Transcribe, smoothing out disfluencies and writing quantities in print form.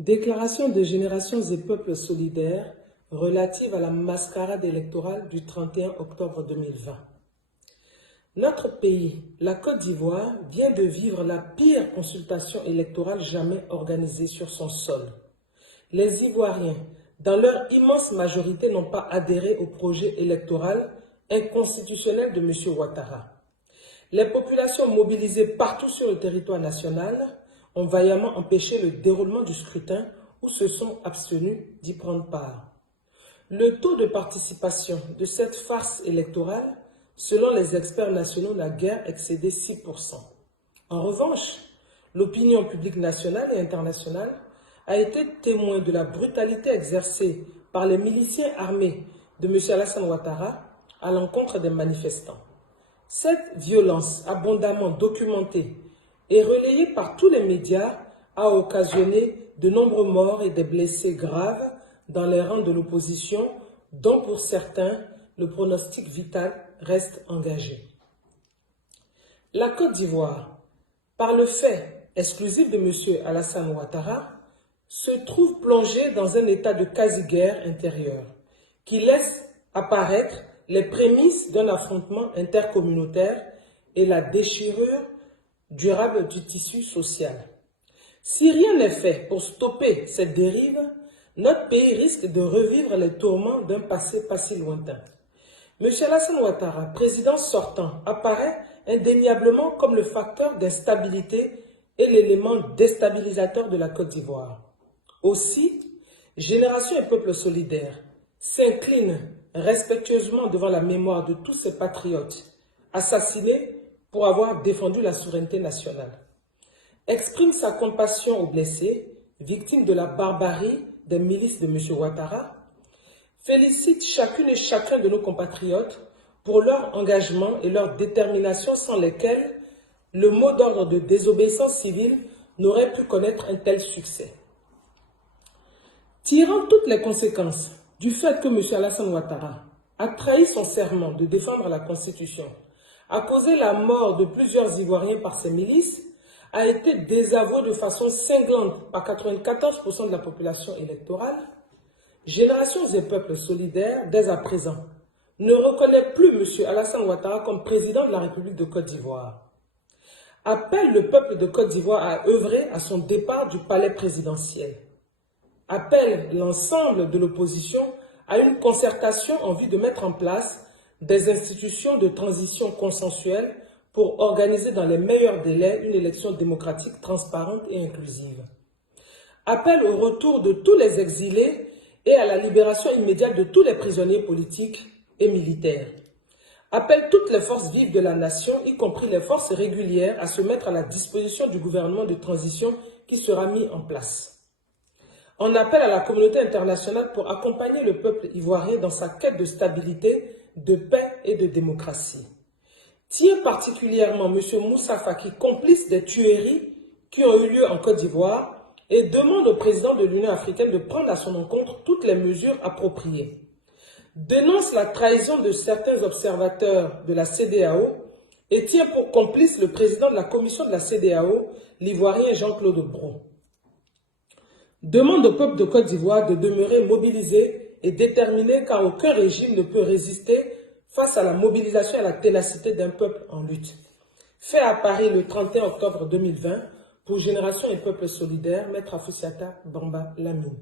Déclaration de Générations et Peuples solidaires relative à la mascarade électorale du 31 octobre 2020. Notre pays, la Côte d'Ivoire, vient de vivre la pire consultation électorale jamais organisée sur son sol. Les Ivoiriens, dans leur immense majorité, n'ont pas adhéré au projet électoral inconstitutionnel de M. Ouattara. Les populations mobilisées partout sur le territoire national ont vaillamment empêché le déroulement du scrutin ou se sont abstenus d'y prendre part. Le taux de participation de cette farce électorale, selon les experts nationaux, n'a guère excédé 6%. En revanche, l'opinion publique nationale et internationale a été témoin de la brutalité exercée par les miliciens armés de M. Alassane Ouattara à l'encontre des manifestants. Cette violence abondamment documentée et relayée par tous les médias a occasionné de nombreux morts et des blessés graves dans les rangs de l'opposition, dont pour certains, le pronostic vital reste engagé. La Côte d'Ivoire, par le fait exclusif de M. Alassane Ouattara, se trouve plongée dans un état de quasi-guerre intérieure qui laisse apparaître les prémices d'un affrontement intercommunautaire et la déchirure durable du tissu social. Si rien n'est fait pour stopper cette dérive, notre pays risque de revivre les tourments d'un passé pas si lointain. M. Alassane Ouattara, président sortant, apparaît indéniablement comme le facteur d'instabilité et l'élément déstabilisateur de la Côte d'Ivoire. Aussi, Génération et Peuples solidaires s'incline respectueusement devant la mémoire de tous ces patriotes assassinés pour avoir défendu la souveraineté nationale. Exprime sa compassion aux blessés, victimes de la barbarie des milices de M. Ouattara. Félicite chacune et chacun de nos compatriotes pour leur engagement et leur détermination sans lesquels le mot d'ordre de désobéissance civile n'aurait pu connaître un tel succès. Tirant toutes les conséquences du fait que M. Alassane Ouattara a trahi son serment de défendre la Constitution, a causé la mort de plusieurs Ivoiriens par ses milices, a été désavoué de façon cinglante par 94% de la population électorale, Générations et Peuples solidaires, dès à présent, ne reconnaît plus M. Alassane Ouattara comme président de la République de Côte d'Ivoire. Appelle le peuple de Côte d'Ivoire à œuvrer à son départ du palais présidentiel. Appelle l'ensemble de l'opposition à une concertation en vue de mettre en place des institutions de transition consensuelle pour organiser dans les meilleurs délais une élection démocratique, transparente et inclusive. Appelle au retour de tous les exilés et à la libération immédiate de tous les prisonniers politiques et militaires. Appelle toutes les forces vives de la nation, y compris les forces régulières, à se mettre à la disposition du gouvernement de transition qui sera mis en place. On appelle à la communauté internationale pour accompagner le peuple ivoirien dans sa quête de stabilité, de paix et de démocratie. Tient particulièrement M. Moussa Faki, complice des tueries qui ont eu lieu en Côte d'Ivoire, et demande au président de l'Union africaine de prendre à son encontre toutes les mesures appropriées. Dénonce la trahison de certains observateurs de la CEDEAO et tient pour complice le président de la commission de la CEDEAO, l'Ivoirien Jean-Claude Brault. Demande au peuple de Côte d'Ivoire de demeurer mobilisé et déterminé car aucun régime ne peut résister face à la mobilisation et à la ténacité d'un peuple en lutte. Fait à Paris le 31 octobre 2020 pour Génération et Peuples solidaires, Maître Afoussiata Bamba Lamine.